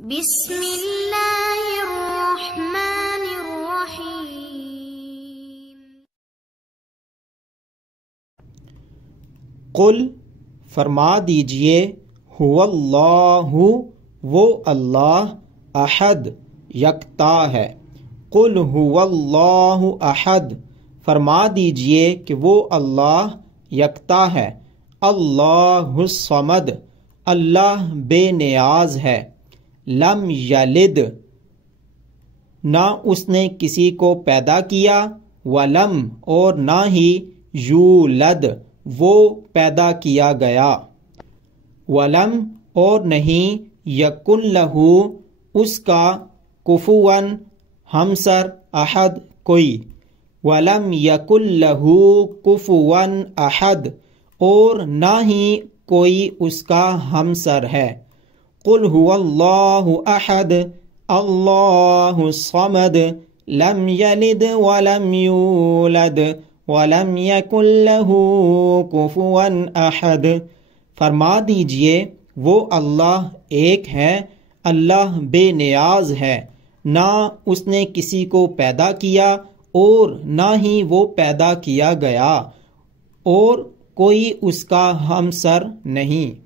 بسم اللہ الرحمن الرحیم۔ قل فرما دیجئے، هو اللہ وہ اللہ، احد یکتا ہے۔ قل هو اللہ احد فرما دیجئے کہ وہ اللہ یکتا ہے۔ اللہ الصمد اللہ بے نیاز ہے۔ لم یلد نہ اس نے کسی کو پیدا کیا، ولم اور نہ ہی یولد وہ پیدا کیا گیا، ولم اور نہیں یکن لہو اس کا کفواً ہمسر احد کوئی، ولم یکن لہو کفواً احد اور نہ ہی کوئی اس کا ہمسر ہے۔ قل هو اللہ احد اللہ الصمد لم یلد ولم یولد ولم یکن لہ کفوا احد فرما دیجئے وہ اللہ ایک ہے، اللہ بے نیاز ہے، نہ اس نے کسی کو پیدا کیا اور نہ ہی وہ پیدا کیا گیا، اور کوئی اس کا ہمسر نہیں۔